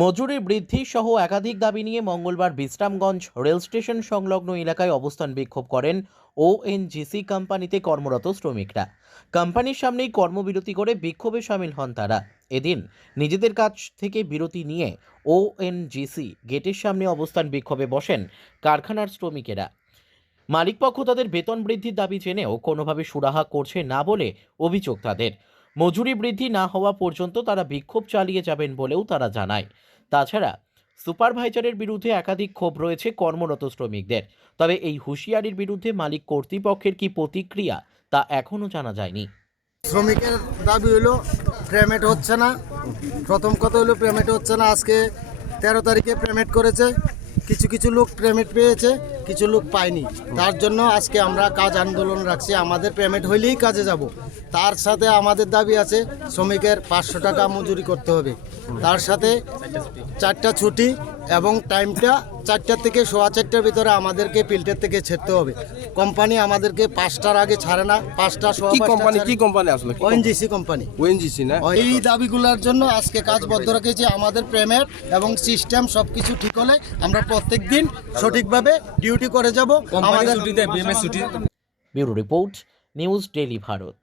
মজুরি বৃদ্ধি সহ একাধিক দাবি নিয়ে মঙ্গলবার বিশ্রামগঞ্জ রেল স্টেশন সংলগ্ন এলাকায় অবস্থান বিক্ষোভ করেন ওএনজিসি কোম্পানিতে কর্মরত শ্রমিকরা। কোম্পানির সামনেই কর্মবিরতি করে বিক্ষোভে সামিল হন তারা। এদিন নিজেদের কাজ থেকে বিরতি নিয়ে ওএনজিসি গেটের সামনে অবস্থান বিক্ষোভে বসেন কারখানার শ্রমিকেরা। মালিকপক্ষ তাদের বেতন বৃদ্ধির দাবি জেনেও কোনোভাবে সুরাহা করছে না বলে অভিযোগ তাদের। মজুরি বৃদ্ধি না হওয়া পর্যন্ত তারা বিক্ষোভ চালিয়ে যাবেন বলেও তারা জানায়। তাছাড়া সুপারভাইজারের বিরুদ্ধে একাধিক ক্ষোভ রয়েছে কর্মরত শ্রমিকদের। তবে এই হুঁশিয়ারির বিরুদ্ধে মালিক কর্তৃপক্ষের কি প্রতিক্রিয়া তা এখনও জানা যায়নি। শ্রমিকের দাবি হলো পেমেন্ট হচ্ছে না। প্রথম কথা হলো পেমেন্ট হচ্ছে না। আজকে 13 তারিখে পেমেন্ট করেছে, কিছু কিছু লোক পেমেন্ট পেয়েছে, কিছু লোক পায়নি। তার জন্য আজকে আমরা কাজ আন্দোলন রাখছি। আমাদের পেমেন্ট হইলেই কাজে যাব। তার সাথে আমাদের দাবি আছে শ্রমিকের 500 টাকা মজুরি করতে হবে, তার সাথে 4টা ছুটি এবং টাইমটা 4টা থেকে 4:15 ভিতরে আমাদেরকে ফিল্টার থেকে ছেড়তে হবে। কোম্পানি আমাদেরকে 5টার আগে ছাড়ে না। 5টা কি কোম্পানি আসলে? ONGC company. ওএনজিসি না? এই দাবিগুলোর জন্য আজকে কাজ বন্ধ রেখেছি। আমাদের পেমেন্ট এবং সিস্টেম সবকিছু ঠিক হলে আমরা প্রত্যেকদিন সঠিকভাবে ডিউটি করে যাব। আমাদের bureau report, news daily Bharat.